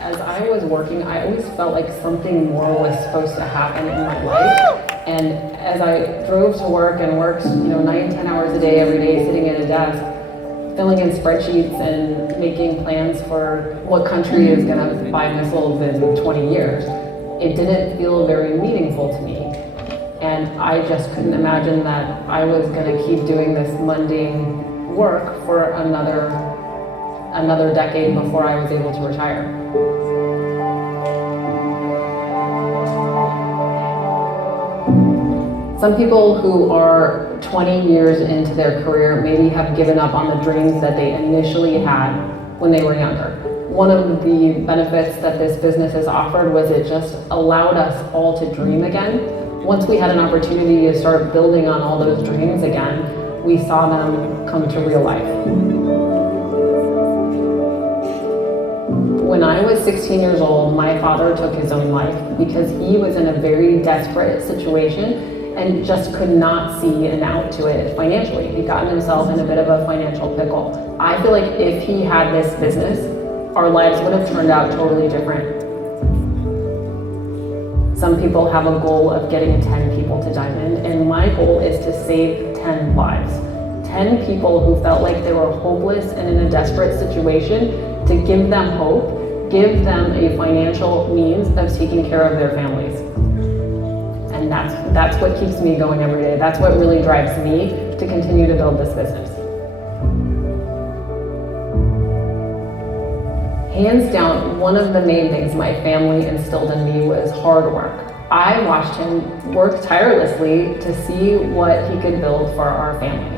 as I was working, I always felt like something more was supposed to happen in my life. And as I drove to work and worked, 9-10 hours a day, every day, sitting at a desk, filling in spreadsheets and making plans for what country is going to buy missiles in 20 years, it didn't feel very meaningful to me. And I just couldn't imagine that I was going to keep doing this mundane work for another decade before I was able to retire. Some people who are 20 years into their career maybe have given up on the dreams that they initially had when they were younger. One of the benefits that this business has offered was it just allowed us all to dream again. Once we had an opportunity to start building on all those dreams again, we saw them come to real life. When I was 16 years old, my father took his own life because he was in a very desperate situation and just could not see an out to it financially. He'd gotten himself in a bit of a financial pickle. I feel like if he had this business, our lives would have turned out totally different. Some people have a goal of getting 10 people to diamond, and my goal is to save 10 lives. 10 people who felt like they were hopeless and in a desperate situation, to give them hope, give them a financial means of taking care of their families. And that's what keeps me going every day. That's what really drives me to continue to build this business. Hands down, one of the main things my family instilled in me was hard work. I watched him work tirelessly to see what he could build for our family.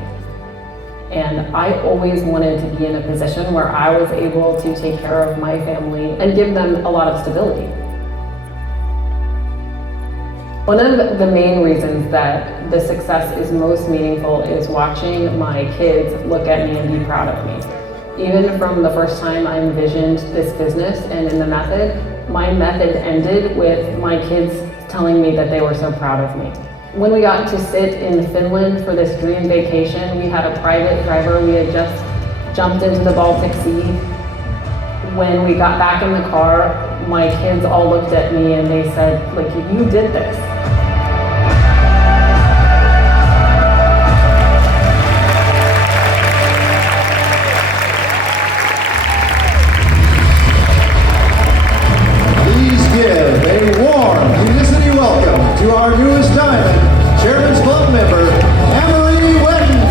And I always wanted to be in a position where I was able to take care of my family and give them a lot of stability. One of the main reasons that the success is most meaningful is watching my kids look at me and be proud of me. Even from the first time I envisioned this business and in the method, my method ended with my kids telling me that they were so proud of me. When we got to sit in Finland for this dream vacation, we had a private driver. We had just jumped into the Baltic Sea. When we got back in the car, my kids all looked at me and they said, like, you did this. Give a warm Unicity welcome to our newest diamond, Chairman's Club member, Amarie Whetten.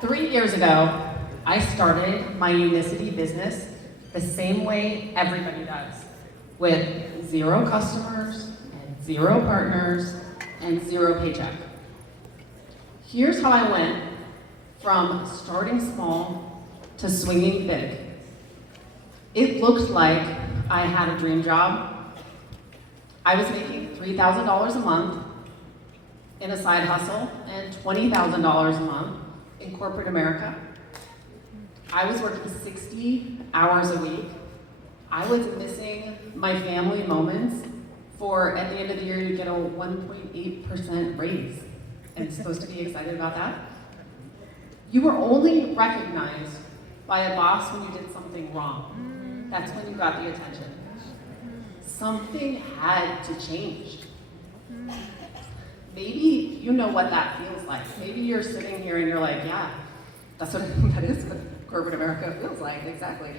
3 years ago, I started my Unicity business the same way everybody does, with 0 customers and 0 partners and 0 paycheck. Here's how I went from starting small to swinging big. It looked like I had a dream job. I was making $3,000 a month in a side hustle and $20,000 a month in corporate America. I was working 60 hours a week. I was missing my family moments for, at the end of the year, you get a 1.8% raise. And supposed to be excited about that. You were only recognized by a boss when you did something wrong. That's when you got the attention. Something had to change. Maybe you know what that feels like. Maybe you're sitting here and you're like, yeah, that is what corporate America feels like, exactly.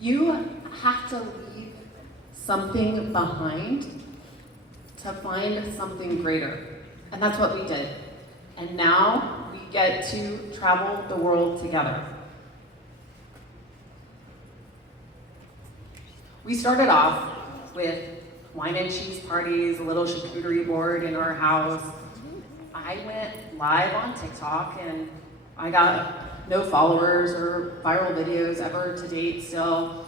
You have to leave something behind to find something greater. And that's what we did. And now we get to travel the world together. We started off with wine and cheese parties, a little charcuterie board in our house. I went live on TikTok and I got no followers or viral videos ever to date still.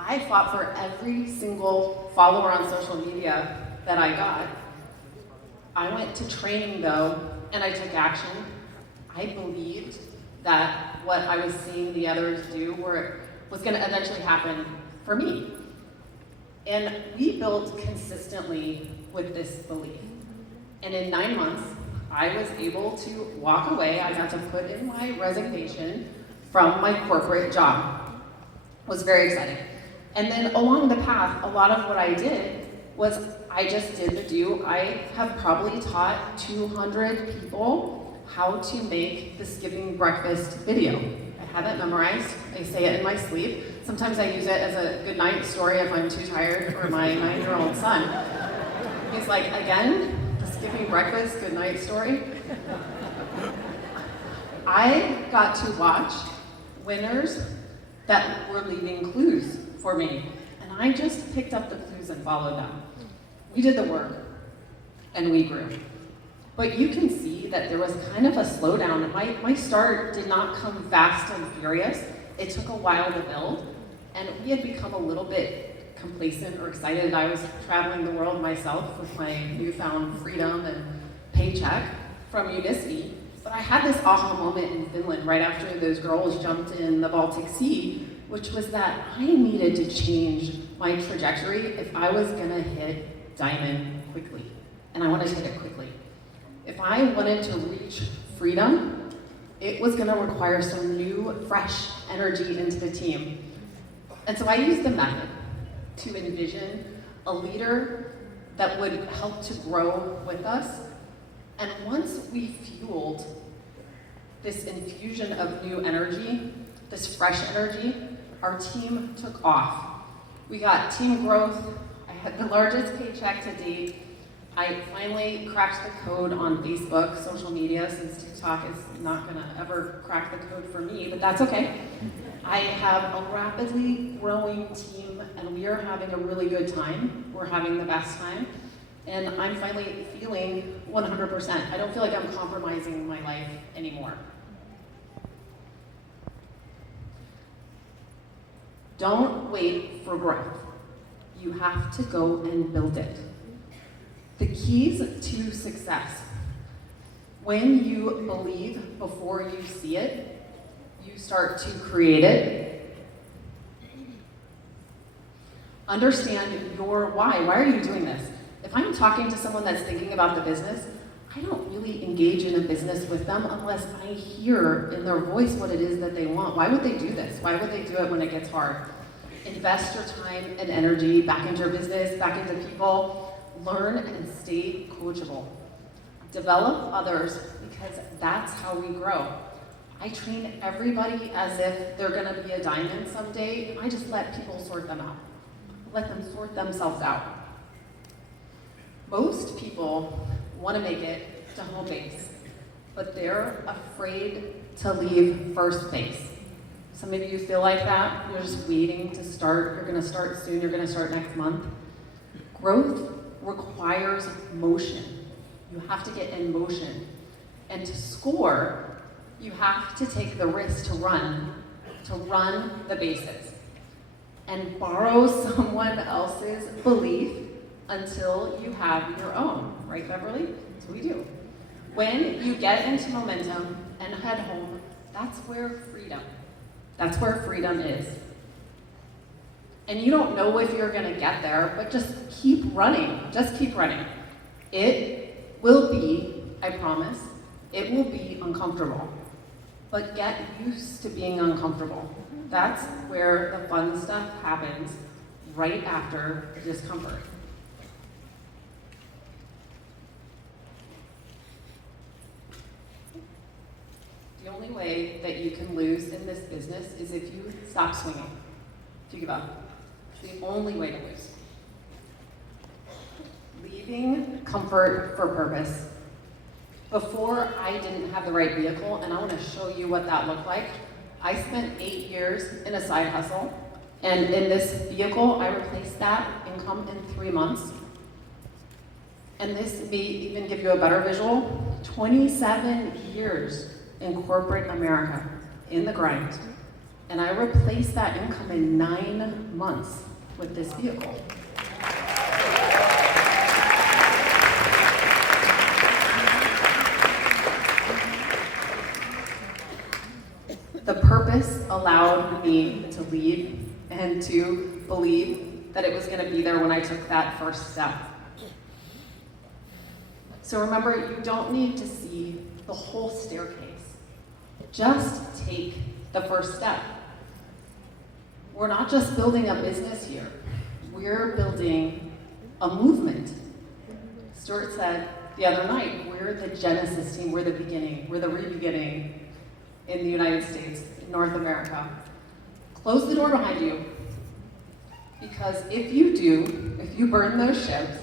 I fought for every single follower on social media that I got. I went to training though, and I took action. I believed that what I was seeing the others do was gonna eventually happen for me. And we built consistently with this belief. And in 9 months, I was able to walk away. I got to put in my resignation from my corporate job. It was very exciting. And then along the path, a lot of what I did was I just did the do. I have probably taught 200 people how to make the skipping breakfast video. I have it memorized. I say it in my sleep. Sometimes I use it as a good night story if I'm too tired, or my 9-year-old son. He's like, again, the skipping breakfast good night story? I got to watch winners that were leaving clues for me, and I just picked up the clues and followed them. We did the work, and we grew. But you can see that there was kind of a slowdown. My start did not come fast and furious. It took a while to build, and we had become a little bit complacent or excited. I was traveling the world myself with my newfound freedom and paycheck from Unicity. But I had this aha moment in Finland right after those girls jumped in the Baltic Sea, which was that I needed to change my trajectory if I was gonna hit diamond quickly. And I wanted to hit it quickly. If I wanted to reach freedom, it was gonna require some new, fresh energy into the team. And so I used the method to envision a leader that would help to grow with us. And once we fueled this infusion of new energy, this fresh energy, our team took off. We got team growth. I had the largest paycheck to date. I finally cracked the code on Facebook, social media, since TikTok is not gonna ever crack the code for me, but that's okay. I have a rapidly growing team, and we are having a really good time. We're having the best time, and I'm finally feeling 100%. I don't feel like I'm compromising my life anymore. Don't wait for growth. You have to go and build it. The keys to success. When you believe before you see it, you start to create it. Understand your why. Why are you doing this? If I'm talking to someone that's thinking about the business, I don't really engage in a business with them unless I hear in their voice what it is that they want. Why would they do this? Why would they do it when it gets hard? Invest your time and energy back into your business, back into people. Learn and stay coachable. Develop others, because that's how we grow. I train everybody as if they're gonna be a diamond someday, and I just let people sort them out. Let them sort themselves out. Most people wanna make it to home base, but they're afraid to leave first base. Some of you feel like that. You're just waiting to start. You're gonna start soon. You're gonna start next month. Growth requires motion. You have to get in motion. And to score, you have to take the risk to run the bases. And borrow someone else's belief until you have your own. Right, Beverly? That's what we do. When you get into momentum and head home, that's where freedom is. And you don't know if you're gonna get there, but just keep running. Just keep running. It will be, I promise, it will be uncomfortable. But get used to being uncomfortable. That's where the fun stuff happens, right after the discomfort. The only way that you can lose in this business is if you stop swinging, if you give up. It's the only way to lose. leaving comfort for purpose. Before, I didn't have the right vehicle, and I want to show you what that looked like. I spent 8 years in a side hustle, and in this vehicle, I replaced that income in 3 months. And this may even give you a better visual. 27 years in corporate America, in the grind. And I replaced that income in 9 months with this vehicle. The purpose allowed me to leave and to believe that it was going to be there when I took that first step. So remember, you don't need to see the whole staircase. Just take the first step. We're not just building a business here. We're building a movement. Stuart said the other night, we're the Genesis team, we're the beginning, we're the re-beginning in the United States, in North America. Close the door behind you, because if you burn those ships,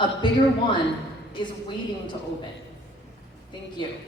a bigger one is waiting to open. Thank you.